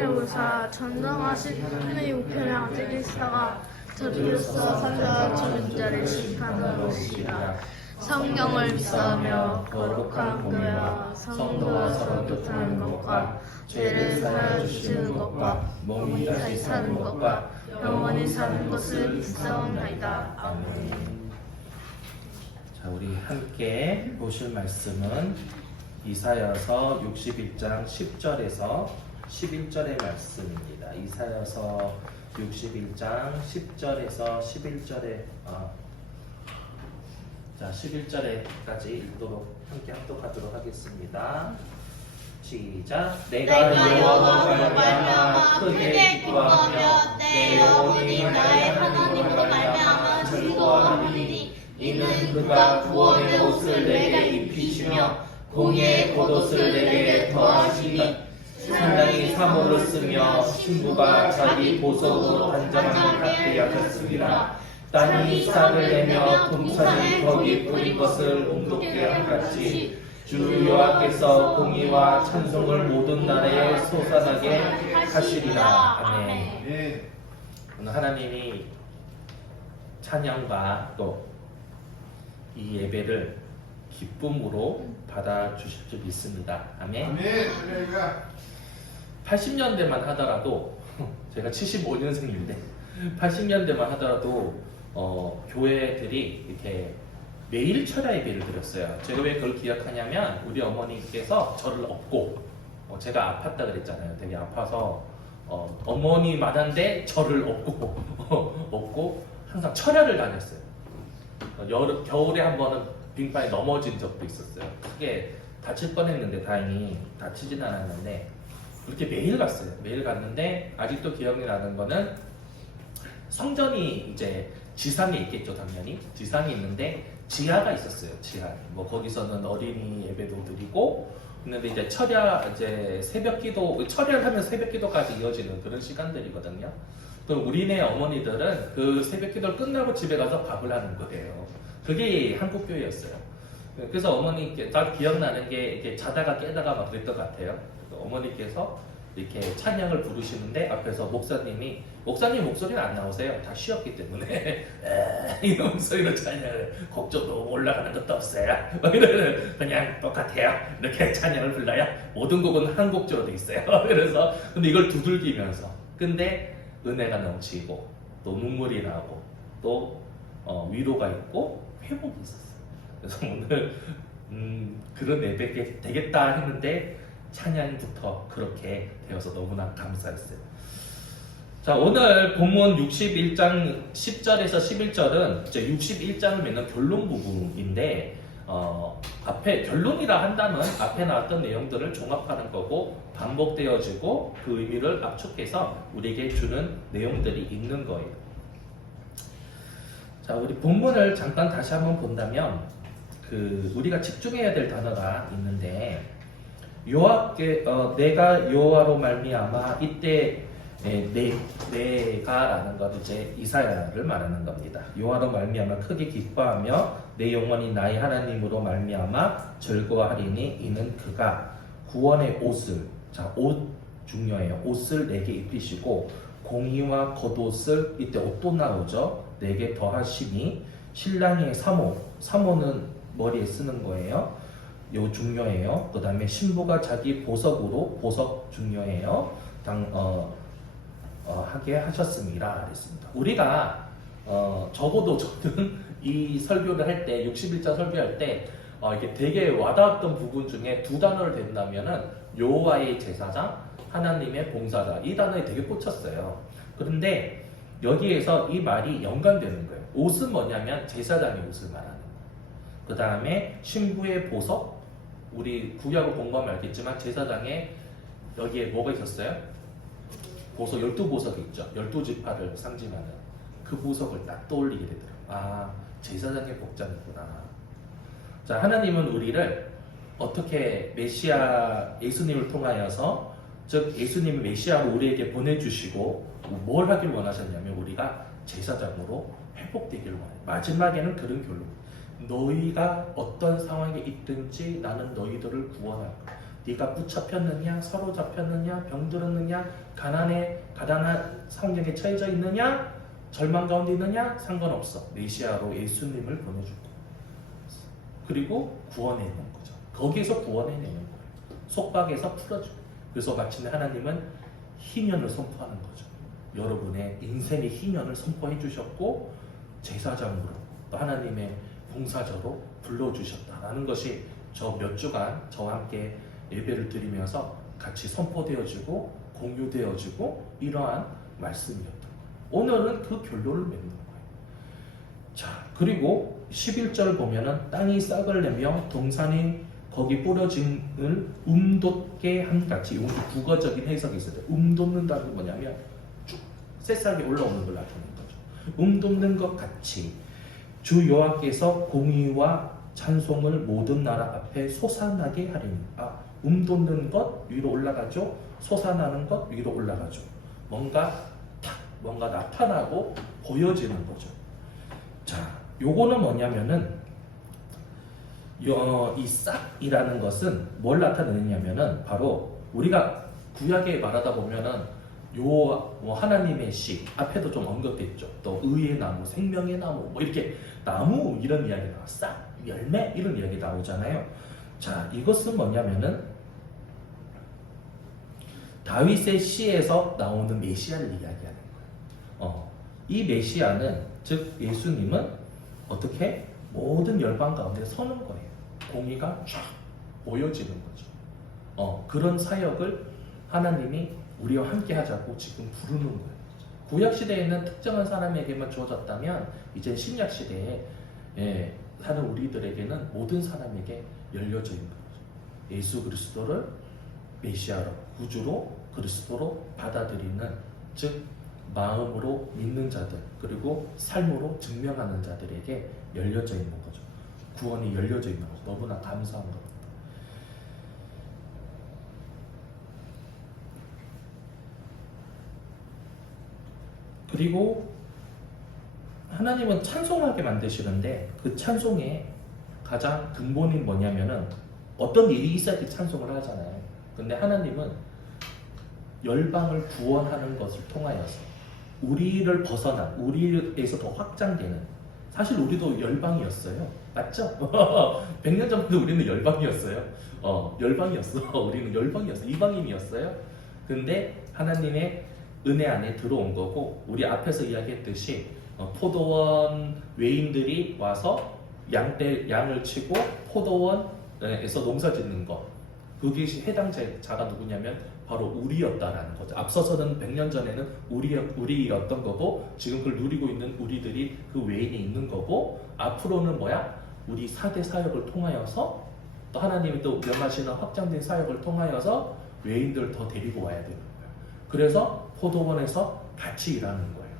하늘의 우사 전능하신 하늘의 우편의 아들 일사가 저주로서 산자와 죽은 자를 심판하는 것이라. 성경을 믿사하며 거룩한 교회와 성도와 서로 교통하는 것과 죄를 사하여 주시는 것과 몸이 다시 사는 것과 영원히 사는 것을 믿사옵나이다. 아멘. 자, 우리 함께 보실 말씀은 이사야서 61장 10절에서 11절의 말씀입니다. 이사야서 61장 10절에서 11절에 11절에까지 읽도록 함께 합독하도록 하겠습니다. 시작. 내가 여호와로 말미암아 크게 기뻐하며 내 영혼이 나의 하나님으로 말미암아 즐거워하리니 이는 그가 구원의 옷을 내게 입히시며 공의의 겉옷을 내게 더하시니 산당이 사모를 쓰며 신부가 자기 보석으로 단장하게 하게 하셨습니다. 땅이 싹을 내며 동산이 거기 뿌린 것을 온독케 함같이 주 여호와께서 공의와 찬송을 모든 나라에 솟아나게 하시리라. 아멘. 오늘 하나님이 찬양과 또 이 예배를 기쁨으로 받아주실 줄 믿습니다. 아멘. 80년대만 하더라도 제가 75년생인데 80년대만 하더라도 교회들이 이렇게 매일 철야 예배를 드렸어요. 제가 왜 그걸 기억하냐면 우리 어머니께서 저를 업고 제가 아팠다 그랬잖아요. 되게 아파서 어머니만한데 저를 업고 항상 철야를 다녔어요. 겨울에 한 번은 빙판에 넘어진 적도 있었어요. 크게 다칠 뻔했는데 다행히 다치진 않았는데 그렇게 매일 갔어요. 매일 갔는데 아직도 기억이 나는 거는 성전이 이제 지상에 있겠죠. 당연히 지상에 있는데 지하가 있었어요. 지하. 뭐 거기서는 어린이 예배도 드리고 근데 이제 철야 이제 새벽기도 철야를 하면 새벽기도까지 이어지는 그런 시간들이거든요. 그럼 우리네 어머니들은 그 새벽기도를 끝나고 집에 가서 밥을 하는 거예요. 그게 한국 교회였어요. 그래서 어머니께 딱 기억나는 게 이렇게 자다가 깨다가 막 그랬던 것 같아요. 어머니께서 이렇게 찬양을 부르시는데 앞에서 목사님 목소리는 안 나오세요. 다 쉬었기 때문에 이 목소리로 찬양을 곡조도 올라가는 것도 없어요. 그냥 똑같아요. 이렇게 찬양을 불러요. 모든 곡은 한 곡조로 돼 있어요. 그래서 근데 이걸 두들기면서 근데 은혜가 넘치고 또 눈물이 나고 또 위로가 있고 회복이 있었어요. 그래서 오늘 그런 예배 되겠다 했는데 찬양부터 그렇게 되어서 너무나 감사했어요. 자, 오늘 본문 61장 10절에서 11절은 이제 61장을 맺는 결론 부분인데 앞에 결론이라 한다면 앞에 나왔던 내용들을 종합하는 거고 반복되어지고 그 의미를 압축해서 우리에게 주는 내용들이 있는 거예요. 자, 우리 본문을 잠깐 다시 한번 본다면 우리가 집중해야 될 단어가 있는데 내가 여호와로 말미암아 이때 내가라는 것 이제 이사야를 말하는 겁니다. 여호와로 말미암아 크게 기뻐하며 내 영혼이 나의 하나님으로 말미암아 즐거워하리니 이는 그가 구원의 옷을 옷 중요해요. 옷을 내게 입히시고 공의와 겉옷을 이때 옷도 나오죠. 내게 더하시니 신랑의 사모는 머리에 쓰는 거예요. 요 중요해요. 그 다음에 신부가 자기 보석 중요해요. 하게 하셨습니다. 그랬습니다. 우리가 적어도 저는 이 설교를 할 때 61장 설교할 때 이게 되게 와닿았던 부분 중에 두 단어를 댄다면은 여호와의 제사장, 하나님의 봉사자 이 단어에 되게 꽂혔어요. 그런데 여기에서 이 말이 연관되는 거예요. 옷은 뭐냐면 제사장의 옷을 말하는 거예요. 그 다음에 신부의 보석, 우리 구약을 공부하면 알겠지만 제사장에 여기에 뭐가 있었어요? 보석, 12보석이 있죠. 12지파를 상징하는 그 보석을 딱 떠올리게 되더라고요. 제사장의 복장이구나. 자, 하나님은 우리를 어떻게 메시아 예수님을 통하여서 즉 예수님이 메시아로 우리에게 보내주시고 뭘 하길 원하셨냐면 우리가 제사장으로 회복되길 원해요. 마지막에는 그런 결론. 너희가 어떤 상황에 있든지 나는 너희들을 구원할 거야. 네가 붙잡혔느냐, 사로잡혔느냐, 병들었느냐, 가난한 상경에 처해져 있느냐, 절망 가운데 있느냐, 상관없어. 메시아로 예수님을 보내줄 거야. 그리고 구원해내는 거죠. 거기에서 구원해내는 거예요. 속박에서 풀어줘. 그래서 마침내 하나님은 희년을 선포하는 거죠. 여러분의 인생의 희년을 선포해 주셨고 제사장으로 또 하나님의 봉사자로 불러주셨다라는 것이 저 몇 주간 저와 함께 예배를 드리면서 같이 선포되어지고 공유되어지고 이러한 말씀이었던 거예요. 오늘은 그 결론을 맺는 거예요. 자, 그리고 11절 보면은 땅이 싹을 내며 동산이 거기 뿌려짐을 움돋게 함같이, 이것도 국어적인 해석이 있어요. 움돋는다는 게 뭐냐면 쭉 새싹이 올라오는 걸 나타내는 거죠. 움돋는 것 같이 주 여호와께서 공의와 찬송을 모든 나라 앞에 솟아나게 하리니. 움돋는 것 위로 올라가죠. 솟아나는 것 위로 올라가죠. 뭔가 나타나고 보여지는 거죠. 자, 요거는 뭐냐면은 이 싹이라는 것은 뭘 나타내냐면은 바로 우리가 구약에 말하다 보면은 뭐 하나님의 씨 앞에도 좀 언급됐죠. 또 의의 나무, 생명의 나무, 뭐 이렇게 나무 이런 이야기 나와, 싹, 열매 이런 이야기 나오잖아요. 자, 이것은 뭐냐면은 다윗의 시에서 나오는 메시아를 이야기하는 거예요. 이 메시아는 즉 예수님은 어떻게 모든 열방 가운데 서는 거예요. 공의가 쫙 보여지는 거죠. 그런 사역을 하나님이 우리와 함께 하자고 지금 부르는 거예요. 구약 시대에는 특정한 사람에게만 주어졌다면 이제 신약 시대에 사는 우리들에게는 모든 사람에게 열려져 있는 거죠. 예수 그리스도를 메시아로, 구주로, 그리스도로 받아들이는, 즉 마음으로 믿는 자들, 그리고 삶으로 증명하는 자들에게 열려져 있는 거죠. 구원이 열려져 있는 거죠. 너무나 감사한 겁니다. 그리고 하나님은 찬송하게 만드시는데 그 찬송의 가장 근본이 뭐냐면은 어떤 일이 있어야 찬송을 하잖아요. 근데 하나님은 열방을 구원하는 것을 통하여서 우리를 벗어난, 우리에서 더 확장되는, 사실 우리도 열방이었어요. 맞죠? 100년 전부터 우리는 열방이었어요. 열방이었어. 우리는 열방이었어. 이방인이었어요. 근데 하나님의 은혜 안에 들어온 거고, 우리 앞에서 이야기했듯이 포도원 외인들이 와서 양을 치고 포도원에서 농사 짓는 것, 그게 해당 자가 누구냐면 바로 우리였다라는 거죠. 앞서서는 100년 전에는 우리였던 거고, 지금 그걸 누리고 있는 우리들이 그 외인이 있는 거고, 앞으로는 뭐야? 우리 4대 사역을 통하여서 또 하나님이 또 명하시는 확장된 사역을 통하여서 외인들 더 데리고 와야 되는 거예요. 그래서 포도원에서 같이 일하는 거예요.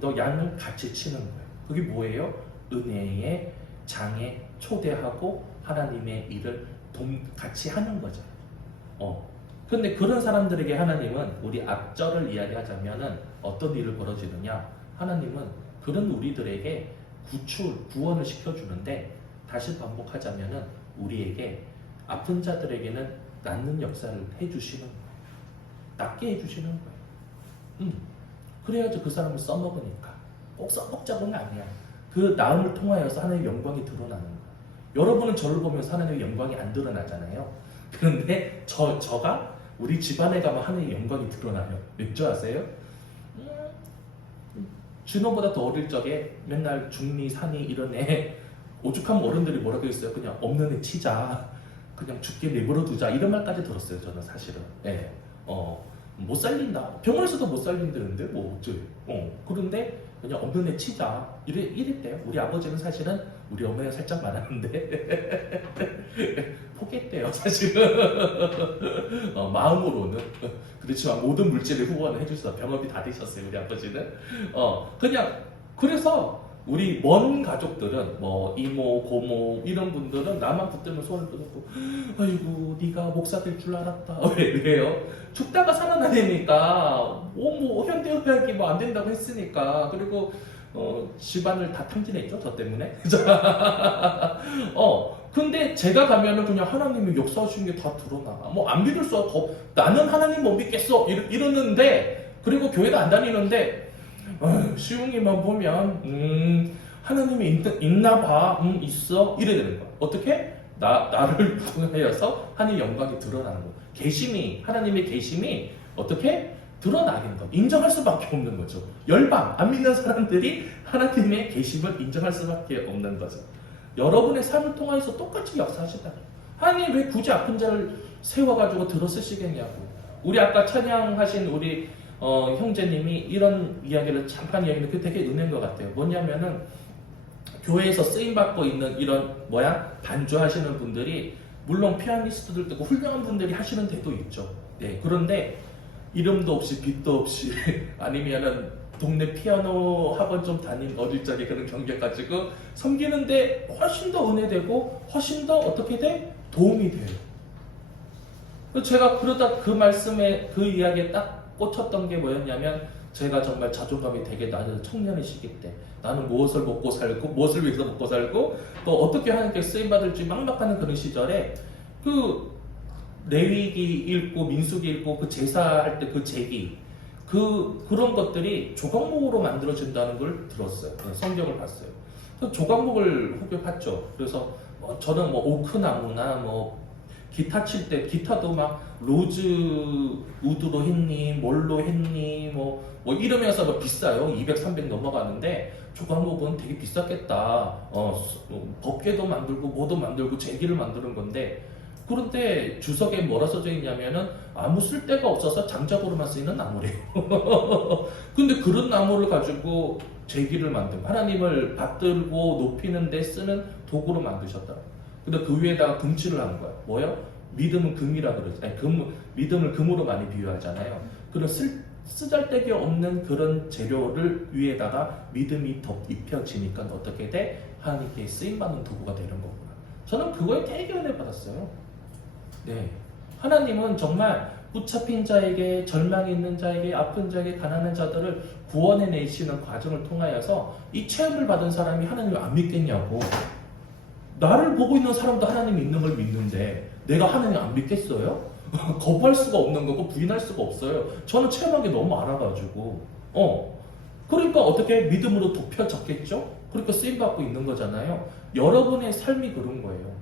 또 양을 같이 치는 거예요. 그게 뭐예요? 은혜의 장에 초대하고 하나님의 일을 같이 하는 거죠. 근데 그런 사람들에게 하나님은, 우리 앞절을 이야기하자면은 어떤 일을 벌어지느냐? 하나님은 그런 우리들에게 구원을 시켜주는데, 다시 반복하자면은 우리에게 아픈 자들에게는 낫는 역사를 해주시는 거예요. 낫게 해주시는 거예요. 그래야지 그 사람을 써먹으니까. 꼭 써먹자고는 아니야. 그 나음을 통하여서 하나님의 영광이 드러나는 거예요. 여러분은 저를 보면서 하나님의 영광이 안 드러나잖아요. 그런데 저가 우리 집안에 가면 하나님의 영광이 드러나요. 몇 줄 아세요? 준호보다 더 어릴 적에 맨날 중리, 산이 이런 애, 오죽하면 어른들이 뭐라고 했어요? 그냥 없는 애 치자, 그냥 죽게 내버려 두자, 이런 말까지 들었어요. 저는 사실은. 못 살린다, 병원에서도 못 살린다는데 뭐 어쩌요. 그런데 그냥 없는 애 치자, 이랬대요. 우리 아버지는 사실은 우리 어머니가 살짝 많았는데 포기했대요, 사실은. 마음으로는. 그렇지만 모든 물질을 후원을 해주셔서 병원비 다 되셨어요, 우리 아버지는. 그냥 그래서 우리 먼 가족들은 뭐 이모, 고모 이런 분들은 나만 붙들면 손을 뜯고, 아이고 네가 목사 될 줄 알았다. 왜요? 죽다가 살아나니까 뭐 현대의학이 뭐 안 된다고 했으니까. 그리고 집안을 다 탕진했죠, 저 때문에. 근데 제가 가면은 그냥 하나님이 역사하시는 게 다 드러나가. 뭐 안 믿을 수 없고, 나는 하나님 못 믿겠어. 이러는데, 그리고 교회도 안 다니는데, 시웅이만 보면, 하나님이 있나 봐. 있어. 이래 되는 거야. 어떻게? 나를 통하여서 하나님의 영광이 드러나는 거. 하나님의 계심이 어떻게? 드러나는 거. 인정할 수밖에 없는 거죠. 열방, 안 믿는 사람들이 하나님의 계심을 인정할 수밖에 없는 거죠. 여러분의 삶을 통해서 똑같이 역사하시다. 하나님 왜 굳이 아픈 자를 세워가지고 들어쓰시겠냐고. 우리 아까 찬양하신 우리 형제님이 이런 이야기를 잠깐 이야기는 그 되게 은혜인 것 같아요. 뭐냐면은 교회에서 쓰임받고 있는 이런 반주하시는 분들이 물론 피아니스트들도 있고 훌륭한 분들이 하시는 데도 있죠. 네, 그런데 이름도 없이 빛도 없이 아니면은 동네 피아노 학원 좀 다닌 어릴 적에 그런 경력 가지고 섬기는데 훨씬 더 은혜되고 훨씬 더 어떻게 돼? 도움이 돼요. 제가 그러다 그 말씀에 그 이야기에 딱 꽂혔던 게 뭐였냐면 제가 정말 자존감이 되게 낮은 청년의 시기 때 나는 무엇을 먹고 살고 무엇을 위해서 먹고 살고 또 어떻게 하나님께 쓰임받을지 막막하는 그런 시절에 그 레위기 읽고 민수기 읽고 그 제사할 때 그 제기 그런 것들이 조각목으로 만들어진다는 걸 들었어요. 성경을 봤어요. 그 조각목을 혹여 봤죠. 그래서 저는 뭐 오크나무나 뭐 기타 칠 때 기타도 막 로즈 우드로 했니 뭘로 했니 뭐 이러면서 뭐 비싸요. 200, 300 넘어가는데 조각목은 되게 비쌌겠다. 법궤도 만들고 뭐도 만들고 제기를 만드는 건데 그런데 주석에 뭐라 써져 있냐면은 아무 쓸데가 없어서 장작으로만 쓰이는 나무래요. 근데 그런 나무를 가지고 제기를 만들고 하나님을 받들고 높이는 데 쓰는 도구로 만드셨다. 근데 그 위에다가 금칠을 하는 거야. 뭐요? 믿음은 금이라 그러지. 믿음을 금으로 많이 비유하잖아요. 그런 쓰잘데기 없는 그런 재료를 위에다가 믿음이 입혀지니까 어떻게 돼? 하나님께 쓰임받는 도구가 되는 거구나. 저는 그거에 되게 은혜 받았어요. 네. 하나님은 정말 붙잡힌 자에게, 절망이 있는 자에게, 아픈 자에게, 가난한 자들을 구원해 내시는 과정을 통하여서 이 체험을 받은 사람이 하나님을 안 믿겠냐고. 나를 보고 있는 사람도 하나님이 있는 걸 믿는데 내가 하나님 안 믿겠어요? 거부할 수가 없는 거고 부인할 수가 없어요. 저는 체험한 게 너무 많아가지고. 그러니까 어떻게 믿음으로 돕혀졌겠죠? 그러니까 쓰임받고 있는 거잖아요. 여러분의 삶이 그런 거예요.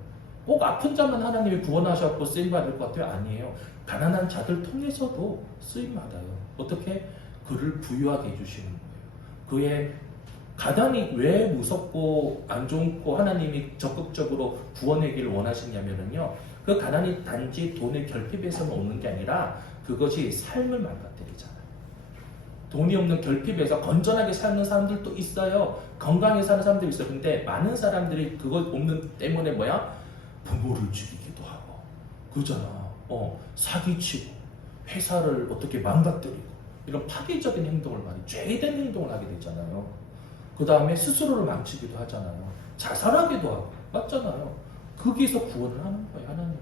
꼭 아픈 자만 하나님이 구원하셨고 쓰임받을 것 같아요? 아니에요. 가난한 자들 통해서도 쓰임받아요. 어떻게? 그를 부유하게 해주시는 거예요. 그의 가난이 왜 무섭고 안 좋고 하나님이 적극적으로 구원의 길을 원하시냐면요. 그 가난이 단지 돈의 결핍에서만 오는 게 아니라 그것이 삶을 망가뜨리잖아요. 돈이 없는 결핍에서 건전하게 사는 사람들도 있어요. 건강하게 사는 사람들도 있어요. 근데 많은 사람들이 그것 없는 때문에 부모를 죽이기도 하고 그러잖아. 사기치고 회사를 어떻게 망가뜨리고 이런 파괴적인 행동을 많이 죄된 행동을 하게 되잖아요. 그 다음에 스스로를 망치기도 하잖아요. 자살하기도 하고 맞잖아요. 거기서 구원을 하는 거예요. 하나님.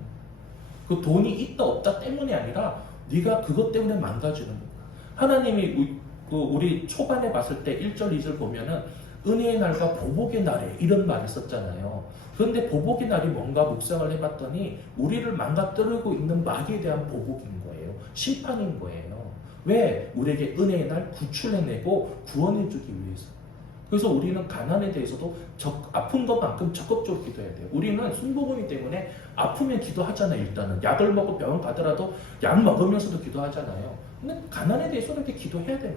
그 돈이 있다 없다 때문이 아니라 네가 그것 때문에 망가지는 거야. 하나님이 우리 초반에 봤을 때 1절 2절 보면은 은혜의 날과 보복의 날에 이런 말을 썼잖아요. 그런데 보복의 날이 뭔가 묵상을 해봤더니 우리를 망가뜨리고 있는 마귀에 대한 보복인 거예요. 심판인 거예요. 왜? 우리에게 은혜의 날 구출해내고 구원해주기 위해서. 그래서 우리는 가난에 대해서도 아픈 것만큼 적극적으로 기도해야 돼요. 우리는 순복음이기 때문에 아프면 기도하잖아요. 일단은 약을 먹고 병원 가더라도 약 먹으면서도 기도하잖아요. 근데 가난에 대해서는 이렇게 기도해야 돼요.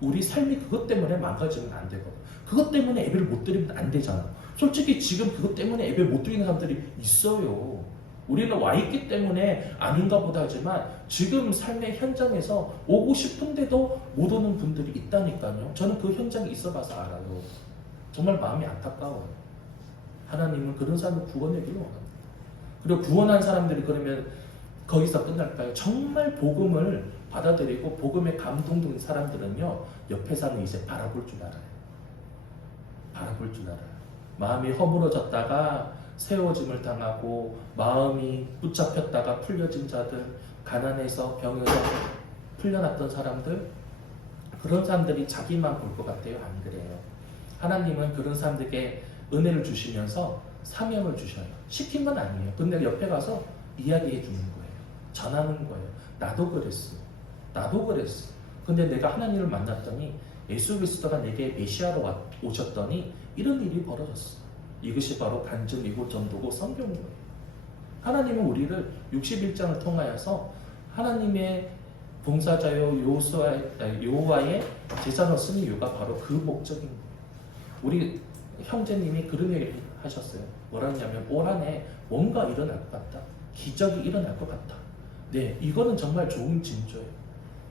우리 삶이 그것 때문에 망가지면 안 되거든. 그것 때문에 예배를 못 드리면 안 되잖아. 솔직히 지금 그것 때문에 예배 못 드리는 사람들이 있어요. 우리는 와 있기 때문에 아닌가 보다 하지만 지금 삶의 현장에서 오고 싶은데도 못 오는 분들이 있다니까요. 저는 그 현장에 있어 봐서 알아요. 정말 마음이 안타까워요. 하나님은 그런 사람을 구원하기를 원합니다. 그리고 구원한 사람들이 그러면 거기서 끝날까요? 정말 복음을 받아들이고 복음에 감동된 사람들은요. 옆에서는 이제 바라볼 줄 알아요. 바라볼 줄 알아요. 마음이 허물어졌다가 세워짐을 당하고 마음이 붙잡혔다가 풀려진 자들, 가난해서 병에서 풀려났던 사람들, 그런 사람들이 자기만 볼 것 같아요? 안 그래요. 하나님은 그런 사람들에게 은혜를 주시면서 사명을 주셔요. 시킨 건 아니에요. 근데 옆에 가서 이야기해 주는 거예요. 전하는 거예요. 나도 그랬어. 나도 그랬어. 근데 내가 하나님을 만났더니 예수 그리스도가 내게 메시아로 오셨더니 이런 일이 벌어졌어. 이것이 바로 간증이고 전도고 성경인 거예요. 하나님은 우리를 61장을 통하여서 하나님의 봉사자요 여호와의 제사로서는 이유가 바로 그 목적인 거예요. 우리 형제님이 그런 얘기를 하셨어요. 뭐라냐면 올 한 해 뭔가 일어날 것 같다. 기적이 일어날 것 같다. 네, 이거는 정말 좋은 징조예요.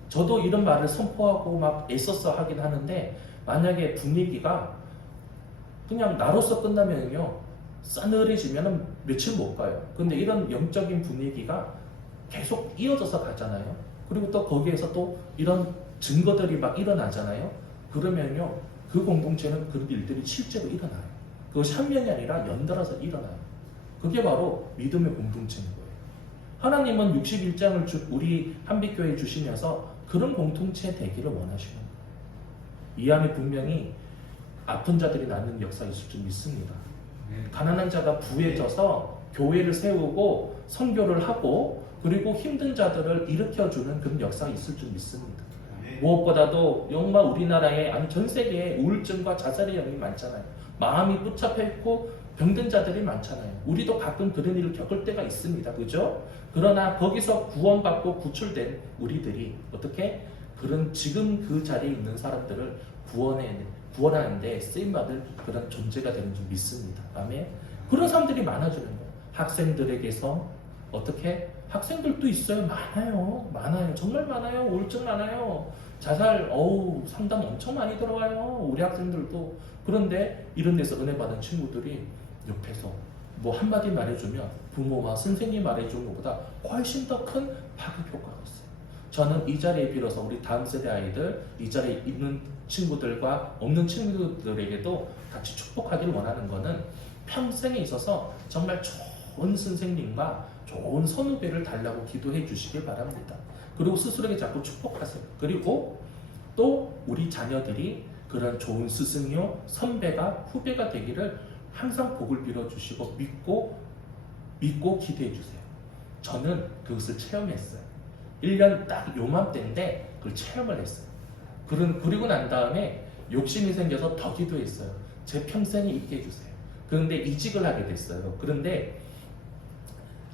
저도 이런 말을 선포하고 막 애써서 하긴 하는데 만약에 분위기가 그냥 나로서 끝나면요 싸늘해지면 며칠 못 가요. 근데 이런 영적인 분위기가 계속 이어져서 가잖아요. 그리고 또 거기에서 또 이런 증거들이 막 일어나잖아요. 그러면요 그 공동체는 그런 일들이 실제로 일어나요. 그것이 한 명이 아니라 연달아서 일어나요. 그게 바로 믿음의 공동체인 거예요. 하나님은 61장을 우리 한빛교회에 주시면서 그런 공동체 되기를 원하시는 거예요. 이 안에 분명히 아픈 자들이 낳는 역사가 있을 줄 믿습니다. 가난한 자가 부해져서 교회를 세우고 선교를 하고 그리고 힘든 자들을 일으켜주는 그런 역사가 있을 줄 믿습니다. 무엇보다도 정말 우리나라에 아니 전 세계에 우울증과 자살의 영이 많잖아요. 마음이 붙잡혀 있고 병든 자들이 많잖아요. 우리도 가끔 그런 일을 겪을 때가 있습니다. 그죠? 그러나 거기서 구원받고 구출된 우리들이 어떻게 그런 지금 그 자리에 있는 사람들을 구원하는데 쓰임받을 그런 존재가 되는 줄 믿습니다. 아멘. 그런 사람들이 많아지는 거예요. 학생들에게서 어떻게 학생들도 있어요. 많아요. 정말 많아요. 우울증 많아요. 자살 상담 엄청 많이 들어와요. 우리 학생들도. 그런데 이런 데서 은혜 받은 친구들이 옆에서 뭐 한마디 말해주면 부모와 선생님이 말해주는 것보다 훨씬 더 큰 파급 효과가 있어요. 저는 이 자리에 빌어서 우리 다음 세대 아이들, 이 자리에 있는 친구들과 없는 친구들에게도 같이 축복하기를 원하는 것은 평생에 있어서 정말 좋은 선생님과 좋은 선후배를 달라고 기도해 주시길 바랍니다. 그리고 스스로에게 자꾸 축복하세요. 그리고 또 우리 자녀들이 그런 좋은 스승이요, 선배가, 후배가 되기를 항상 복을 빌어주시고 믿고 기도해 주세요. 저는 그것을 체험했어요. 1년 딱 요맘때인데 그걸 체험을 했어요. 그리고 난 다음에 욕심이 생겨서 더 기도했어요. 제 평생에 있게 해주세요. 그런데 이직을 하게 됐어요. 그런데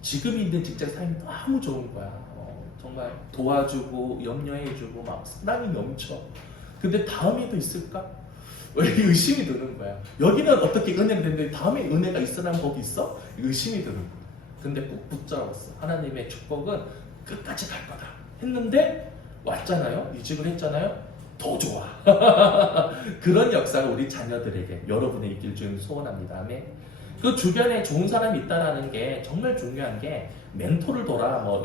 지금 있는 직장 삶이 너무 좋은 거야. 정말 도와주고 염려해주고 막 사랑이 넘쳐. 근데 다음에도 있을까? 의심이 드는 거야. 여기는 어떻게 은혜가 됐는데 다음에 은혜가 있으라는 법이 있어? 의심이 드는 거야. 근데 꼭 붙잡았어. 하나님의 축복은 끝까지 갈 거다 했는데 왔잖아요. 이직을 했잖아요. 더 좋아. 그런 역사가 우리 자녀들에게 여러분의 있길 좀 소원합니다. 아멘. 그 주변에 좋은 사람이 있다라는 게 정말 중요한 게 멘토를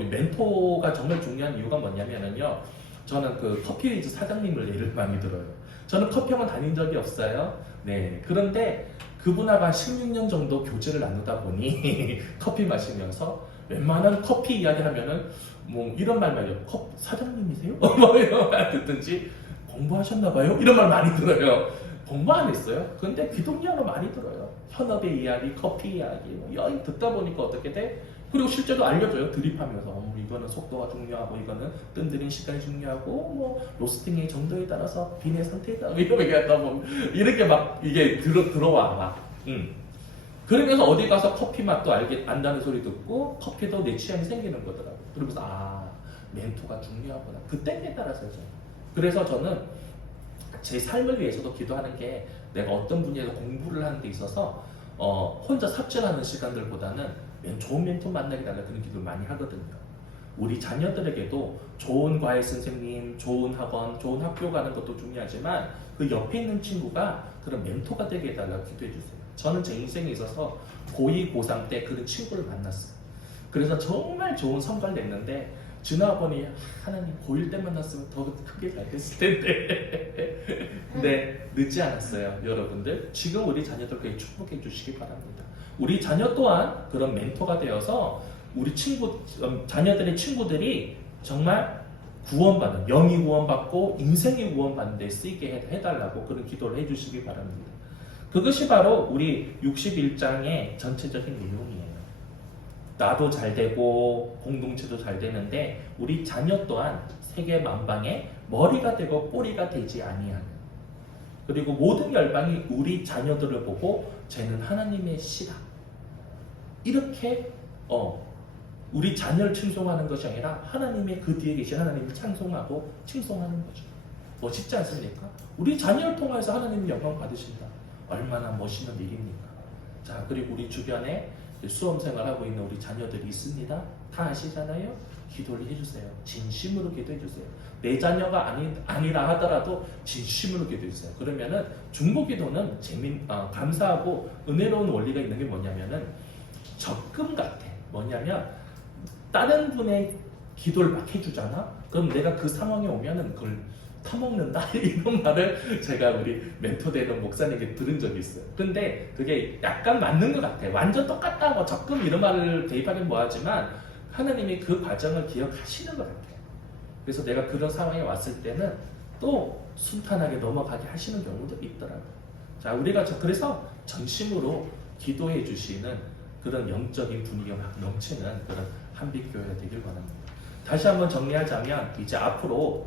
멘토가 정말 중요한 이유가 뭐냐면요. 저는 그 커피리즈 사장님을 예를 많이 들어요. 저는 커피학원 다닌 적이 없어요. 네. 그런데 그분하고 한 16년 정도 교제를 나누다 보니 커피 마시면서 웬만한 커피 이야기 하면은 뭐 이런 말만 해요. 사장님이세요? 뭐 이런 말 듣든지 공부하셨나봐요? 이런 말 많이 들어요. 공부 안 했어요. 근데 귀동냥으로 많이 들어요. 현업의 이야기, 커피 이야기, 여기 듣다 보니까 어떻게 돼? 그리고 실제로 알려줘요. 드립하면서 이거는 속도가 중요하고 이거는 뜸들인 시간이 중요하고 뭐 로스팅의 정도에 따라서 빈의 상태에 따라 이런 얘기하다 보면 이렇게 막 이게 들어와 막. 그러면서 어디 가서 커피 맛도 안다는 소리 듣고 커피도 내 취향이 생기는 거더라고요. 그러면서 멘토가 중요하구나. 그때 깨달았어요. 그래서 저는 제 삶을 위해서도 기도하는 게 내가 어떤 분야에서 공부를 하는 데 있어서 혼자 삽질하는 시간들보다는 좋은 멘토 만나게 달라 그런 기도를 많이 하거든요. 우리 자녀들에게도 좋은 과외 선생님, 좋은 학원, 좋은 학교 가는 것도 중요하지만 그 옆에 있는 친구가 그런 멘토가 되게 해달라고 기도해 주세요. 저는 제 인생에 있어서 고2, 고3 때 그런 친구를 만났어요. 그래서 정말 좋은 성과를 냈는데 지나보니 하나님 고1 때 만났으면 더 크게 잘 됐을 텐데 근데 늦지 않았어요. 여러분들 지금 우리 자녀들에게 축복해 주시기 바랍니다. 우리 자녀 또한 그런 멘토가 되어서 우리 자녀들의 친구들이 정말 구원받는, 영이 구원받고 인생이 구원받는 데 쓰이게 해달라고 그런 기도를 해주시기 바랍니다. 그것이 바로 우리 61장의 전체적인 내용이에요. 나도 잘 되고 공동체도 잘 되는데 우리 자녀 또한 세계 만방의 머리가 되고 꼬리가 되지 아니하는, 그리고 모든 열방이 우리 자녀들을 보고 쟤는 하나님의 씨다, 이렇게 우리 자녀를 칭송하는 것이 아니라 하나님의 그 뒤에 계신 하나님을 찬송하고 칭송하는 거죠. 멋있지 않습니까? 우리 자녀를 통해서 하나님의 영광 받으신다. 얼마나 멋있는 일입니까? 자, 그리고 우리 주변에 수험생활하고 있는 우리 자녀들이 있습니다. 다 아시잖아요? 기도를 해주세요. 진심으로 기도해주세요. 내 자녀가 아니라 하더라도 진심으로 기도해주세요. 그러면은 중보기도는 감사하고 은혜로운 원리가 있는 게 뭐냐면은 적금 같아. 뭐냐면 다른 분의 기도를 막 해주잖아. 그럼 내가 그 상황에 오면은 그걸 타먹는다 이런 말을 제가 우리 멘토 되는 목사님에게 들은 적이 있어요. 근데 그게 약간 맞는 것 같아요. 완전 똑같다 뭐 적금 이런 말을 대입하긴 뭐하지만 하나님이 그 과정을 기억하시는 것 같아요. 그래서 내가 그런 상황에 왔을 때는 또 순탄하게 넘어가게 하시는 경우도 있더라고요. 자, 우리가 그래서 전심으로 기도해 주시는 그런 영적인 분위기가 막 넘치는 그런 한빛교회가 되길 바랍니다. 다시 한번 정리하자면 이제 앞으로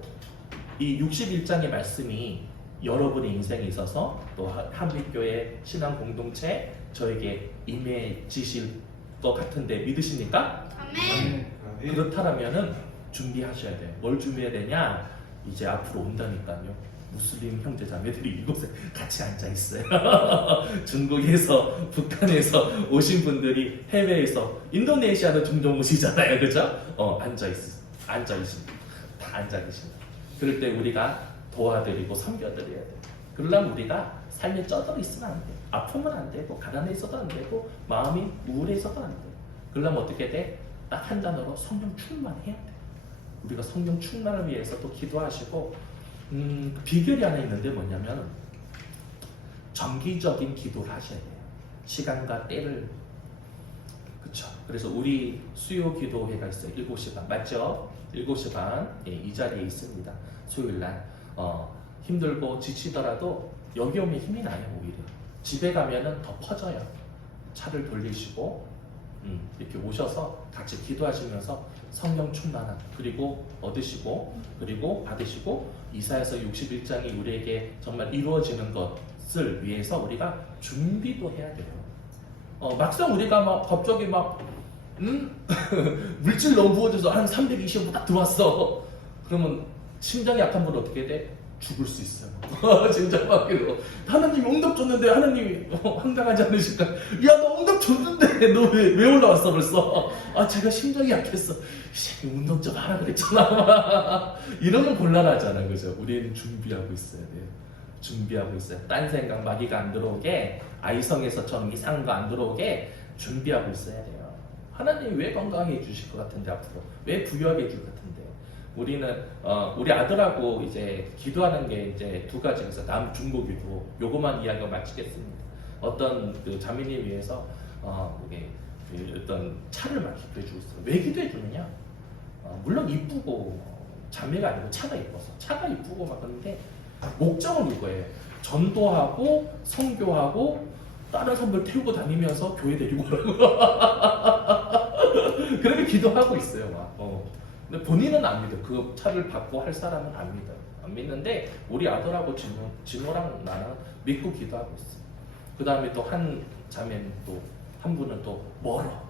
이 61장의 말씀이 여러분의 인생에 있어서 또 한빛교회 신앙 공동체 저에게 임해지실 것 같은데 믿으십니까? 아멘. 그렇다면은 준비하셔야 돼요. 뭘 준비해야 되냐? 이제 앞으로 온다니까요. 무슬림 형제자매들이 이곳에 같이 앉아 있어요. 중국에서, 북한에서 오신 분들이 해외에서, 인도네시아도 종종 오시잖아요, 그죠? 앉아 있습니다. 다 앉아 계십니다. 그럴 때 우리가 도와드리고 섬겨드려야 돼요. 그러려면 우리가 삶에 쩌들어 있으면 안 돼요. 아프면 안 되고, 가난해 있어도 안 되고, 마음이 우울해 있어도 안 돼요. 그러려면 어떻게 돼? 딱 한 단어로 성령 충만해야 돼요. 우리가 성령 충만을 위해서 또 기도하시고, 비결이 하나 있는데 뭐냐면 정기적인 기도를 하셔야 돼요. 시간과 때를. 그쵸. 그래서 우리 수요 기도회가 있어요. 7시 반. 맞죠? 7시 반. 예, 이 자리에 있습니다. 수요일날. 힘들고 지치더라도 여기 오면 힘이 나요. 오히려. 집에 가면은 더 퍼져요. 차를 돌리시고 이렇게 오셔서 같이 기도하시면서 성령 충만함 그리고 얻으시고 그리고 받으시고 이사야서 61장이 우리에게 정말 이루어지는 것을 위해서 우리가 준비도 해야 돼요. 막상 우리가 막 갑자기 막 물질 너무 부어져서 한 320원 딱 들어왔어. 그러면 심장이 약한 분은 어떻게 돼? 죽을 수 있어요. 진짜 받기로. 하나님이 응답 줬는데 하나님이 황당하지 않으실까? 야, 너 응답 줬는데 너 왜 올라왔어 벌써? 아, 제가 심장이 약했어. 이 새끼 운동 좀 하라 그랬잖아. 이러면 곤란하잖아, 그죠? 우리는 준비하고 있어야 돼요. 준비하고 있어요. 딴 생각 마귀가 안 들어오게, 아이성에서처럼 이상한 거 안 들어오게 준비하고 있어야 돼요. 하나님이 왜 건강해 주실 것 같은데 앞으로? 왜 부유하게 해줄 것 같은데? 우리는 우리 아들하고 이제 기도하는 게 이제 두 가지가 있어요. 남 중보 기도. 요거만 이야기가 마치겠습니다. 어떤 그 자매님 위해서 이게 어떤 차를 막 기도해 주고 있어요. 왜 기도해 주느냐? 물론 이쁘고 자매가 아니고 차가 이뻐서 차가 이쁘고 막 그런데 목적은 이거예요. 전도하고 선교하고 다른 사람들 태우고 다니면서 교회 데리고 오라고. 그렇게 기도하고 있어요. 막. 근데 본인은 안 믿어요. 그 차를 받고 할 사람은 안 믿어요. 안 믿는데 우리 아들하고 진호랑 나랑 믿고 기도하고 있어요. 그 다음에 또 한 자매는 또 한 분은 또 멀어.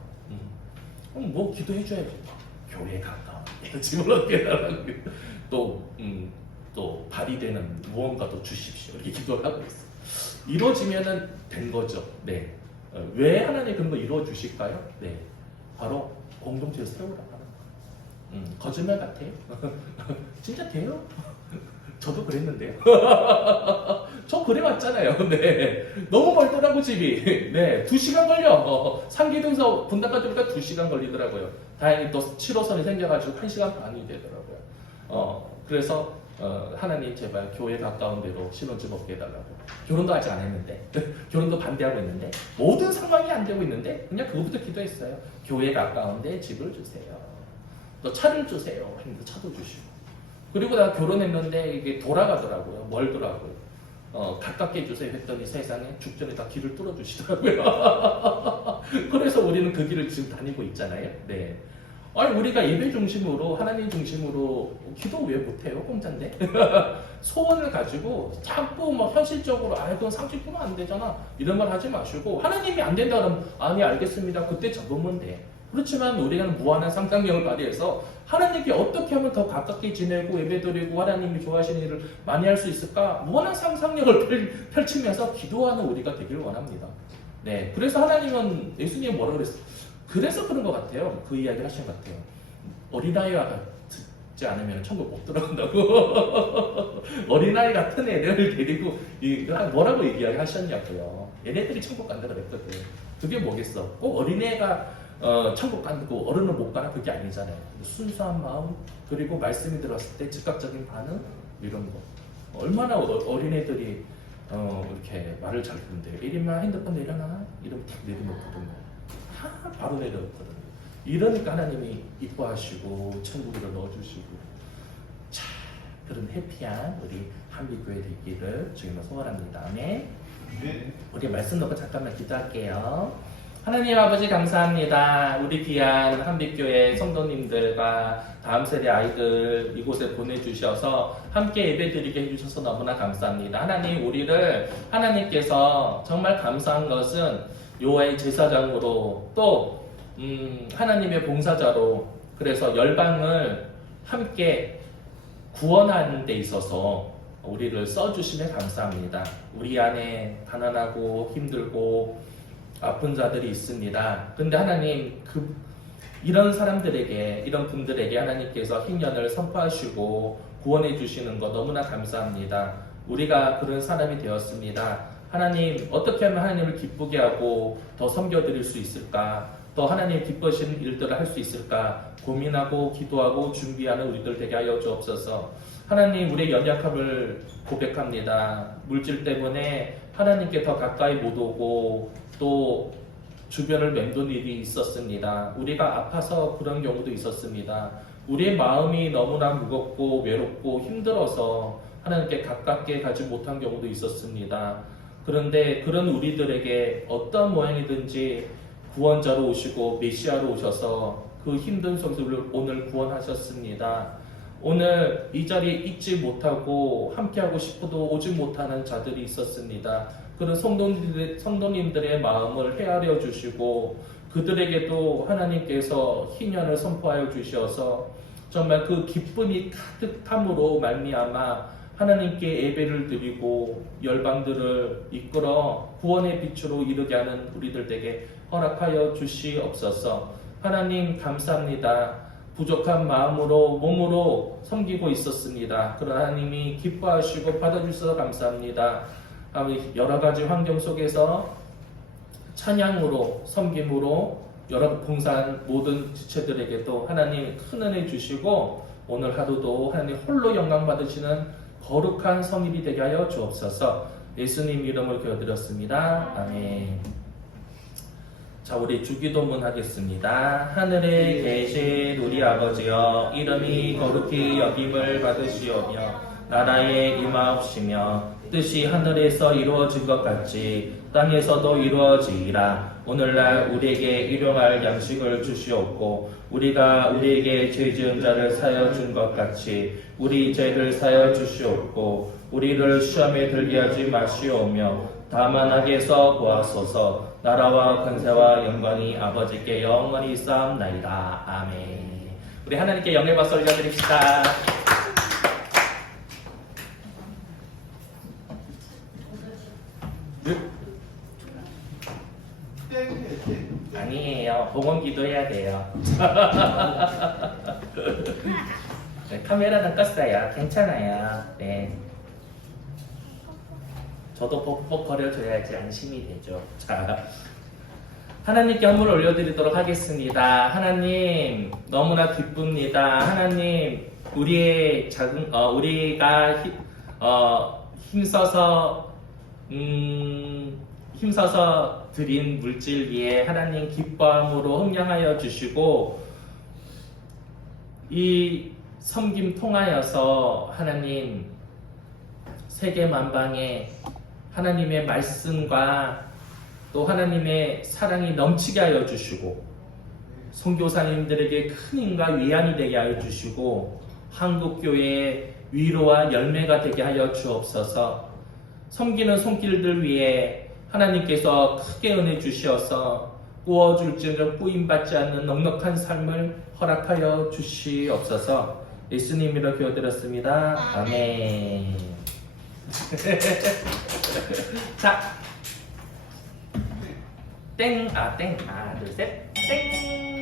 그럼 뭐 기도해줘야지. 교회 가까워. 진호랑 깨달라고. 또 발휘되는 무언가도 주십시오. 이렇게 기도를 하고 있어요. 이루어지면은 된 거죠. 네. 왜 하나님 그런 거 이루어 주실까요? 네. 바로 공동체를 세우라고 하는 거예요. 거짓말 같아요. 진짜 돼요. 저도 그랬는데요. 저 그래왔잖아요. 네. 너무 멀더라고 집이. 네. 2시간 걸려. 상기동에서 분당까지 오니까 2시간 걸리더라고요. 다행히 또 7호선이 생겨가지고 1시간 반이 되더라고요. 그래서 하나님 제발 교회 가까운 데로 신혼집 없게 해달라고. 결혼도 아직 안 했는데 결혼도 반대하고 있는데 모든 상황이 안 되고 있는데 그냥 그거부터 기도했어요. 교회 가까운 데 집을 주세요. 또 차를 주세요. 했는데 차도 주시고. 그리고 나 결혼했는데 이게 돌아가더라고요. 멀더라고요. 가깝게 해주세요 했더니 세상에 죽전에 다 길을 뚫어주시더라고요. 그래서 우리는 그 길을 지금 다니고 있잖아요. 네. 아니 우리가 예배 중심으로 하나님 중심으로 기도 왜 못해요? 공짜인데 소원을 가지고 자꾸 뭐 현실적으로 그건 상식으로 안 되잖아 이런 말 하지 마시고 하나님이 안 된다 그러면 아니 알겠습니다 그때 접으면 돼. 그렇지만 우리가 무한한 상상력을 발휘해서 하나님께 어떻게 하면 더 가깝게 지내고 예배드리고 하나님이 좋아하시는 일을 많이 할 수 있을까? 무한한 상상력을 펼치면서 기도하는 우리가 되길 원합니다. 네, 그래서 하나님은 예수님이 뭐라고 그랬어요? 그래서 그런 것 같아요. 그 이야기를 하신 것 같아요. 어린아이와 같지 않으면 천국 못 들어간다고. 어린아이 같은 애를 데리고 뭐라고 이야기하셨냐고요. 얘네들이 천국 간다 그랬거든. 그게 뭐겠어? 꼭 어린애가 천국 간다고 어른은 못 가나? 그게 아니잖아요. 순수한 마음 그리고 말씀이 들었을 때 즉각적인 반응 이런 거. 얼마나 어린애들이 이렇게 말을 잘 듣는데요. 이리마 핸드폰 내려놔? 이러면 탁 내려놓거든요. 바로 내려왔거든요. 이러니까 하나님이 이뻐하시고 천국으로 넣어주시고 자 그런 해피한 우리 한빛교회 되기를 주님을 소원합니다. 아멘. 우리 말씀 놓고 잠깐만 기도할게요. 하나님 아버지 감사합니다. 우리 귀한 한빛교회 성도님들과 다음 세대 아이들 이곳에 보내주셔서 함께 예배드리게 해주셔서 너무나 감사합니다. 하나님 우리를 하나님께서 정말 감사한 것은 요의 제사장으로 또 하나님의 봉사자로 그래서 열방을 함께 구원하는 데 있어서 우리를 써주심에 감사합니다. 우리 안에 가난하고 힘들고 아픈 자들이 있습니다. 근데 하나님 이런 사람들에게 이런 분들에게 하나님께서 희년을 선포하시고 구원해 주시는 것 너무나 감사합니다. 우리가 그런 사람이 되었습니다. 하나님 어떻게 하면 하나님을 기쁘게 하고 더 섬겨드릴 수 있을까? 더 하나님 기뻐하시는 일들을 할 수 있을까? 고민하고 기도하고 준비하는 우리들 되게 하여 주옵소서. 하나님 우리의 연약함을 고백합니다. 물질 때문에 하나님께 더 가까이 못 오고 또 주변을 맴도는 일이 있었습니다. 우리가 아파서 그런 경우도 있었습니다. 우리의 마음이 너무나 무겁고 외롭고 힘들어서 하나님께 가깝게 가지 못한 경우도 있었습니다. 그런데 그런 우리들에게 어떤 모양이든지 구원자로 오시고 메시아로 오셔서 그 힘든 속에서 우리를 오늘 구원하셨습니다. 오늘 이 자리에 있지 못하고 함께하고 싶어도 오지 못하는 자들이 있었습니다. 그런 성도님들의 마음을 헤아려 주시고 그들에게도 하나님께서 희년을 선포하여 주셔서 정말 그 기쁨이 가득함으로 말미암아 하나님께 예배를 드리고 열방들을 이끌어 구원의 빛으로 이르게 하는 우리들에게 허락하여 주시옵소서. 하나님 감사합니다. 부족한 마음으로 몸으로 섬기고 있었습니다. 그러나 하나님이 기뻐하시고 받아주셔서 감사합니다. 여러 가지 환경 속에서 찬양으로 섬김으로 여러 봉사한 모든 지체들에게도 하나님 큰 은혜 주시고 오늘 하루도 하나님 홀로 영광 받으시는 거룩한 성일이 되게 하여 주옵소서. 예수님 이름을 기도드렸습니다. 아멘. 자, 우리 주기도문 하겠습니다. 하늘에 계신 우리 아버지여, 이름이 거룩히 여김을 받으시오며 나라에 임하옵시며 뜻이 하늘에서 이루어진 것 같이 땅에서도 이루어지이라. 오늘날 우리에게 일용할 양식을 주시옵고 우리가 우리에게 죄 지은 자를 사여 준 것 같이 우리 죄를 사여 주시옵고 우리를 시험에 들게 하지 마시오며 다만 악에서 구하소서. 나라와 권세와 영광이 아버지께 영원히 쌓옵나이다. 아멘. 우리 하나님께 영예 박수 올려드립시다. 아니에요. 봉헌 기도해야 돼요. 네, 카메라는 껐어요. 괜찮아요. 네. 저도 뻑뻑 거려줘야지 안심이 되죠. 자, 하나님께 헌물을 올려드리도록 하겠습니다. 하나님 너무나 기쁩니다. 하나님 우리의 우리가 힘써서 드린 물질 위에 하나님 기뻐함으로 흥량하여 주시고 이 섬김 통하여서 하나님 세계 만방에 하나님의 말씀과 또 하나님의 사랑이 넘치게 하여 주시고 선교사님들에게 큰 힘과 위안이 되게 하여 주시고 한국교회의 위로와 열매가 되게 하여 주옵소서. 섬기는 손길들 위해 하나님께서 크게 은혜 주시어서 구워줄지는 뿌임받지 않는 넉넉한 삶을 허락하여 주시옵소서. 예수님이로 기도드렸습니다. 아멘. 자, 땡, 하나, 둘, 셋, 땡.